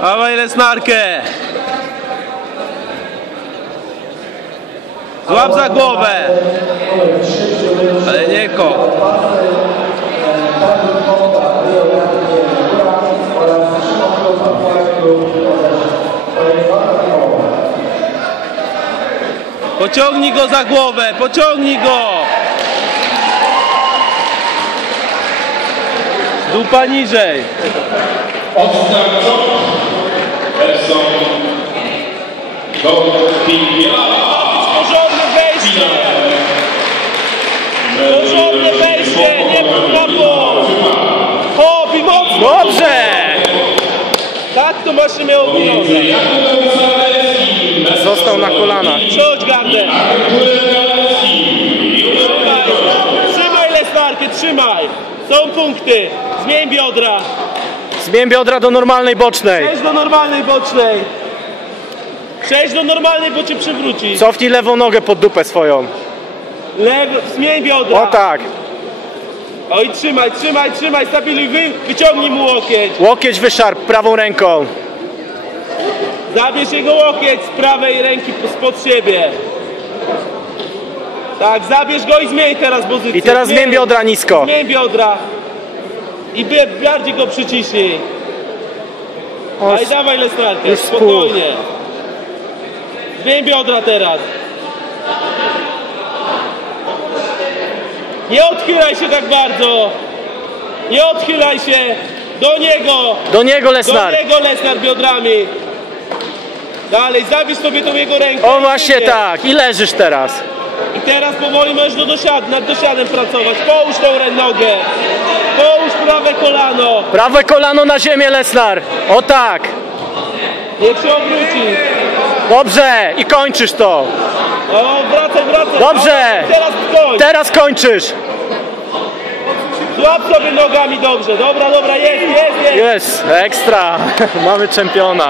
Dawaj Lesnarkę. Złap za głowę. Ale nie ko. Pociągnij go za głowę, pociągnij go! Dupa niżej. Oskar Czop, Erson Gołębia. Porządne wejście! Porządne wejście, nie prawo! Hop i mocno! Dobrze! Tak to masz miało wyglądać. Został na kolanach. Przechodź gardę! Trzymaj! Trzymaj Lesnarkę, trzymaj! Są punkty! Zmień biodra! Zmień biodra do normalnej bocznej. Przejdź do normalnej bocznej! Przejdź do normalnej, bo cię przywróci! Cofnij lewą nogę pod dupę swoją. Lewo, zmień biodra! O tak. Oj, trzymaj, trzymaj, trzymaj, stabilizuj, wy, wyciągnij mu łokieć. Łokieć wyszarp prawą ręką. Zabierz jego łokieć z prawej ręki spod siebie. Tak, zabierz go i zmień teraz pozycję. I teraz zmień biodra nisko. Zmień biodra. I bardziej go przyciśnij. O, Aj, dawaj Lesnarkę, już spokojnie. Zmień biodra teraz. Nie odchylaj się tak bardzo. Nie odchylaj się. Do niego. Do niego Lesnar. Do niego Lesnar biodrami. Dalej, zabierz sobie tą jego rękę. O właśnie tak. I leżysz teraz. I teraz powoli możesz do dosiad, nad dosiadem pracować. Połóż tą nogę. Prawe kolano. Prawe kolano na ziemię Lesnar. O tak. Niech się obróci. Dobrze. I kończysz to. O, wracaj, wracaj. Dobrze. O, teraz kończ. Teraz kończysz. Złap sobie nogami dobrze. Dobra, dobra, jest, jest, jest. Jest. Ekstra. Mamy czempiona.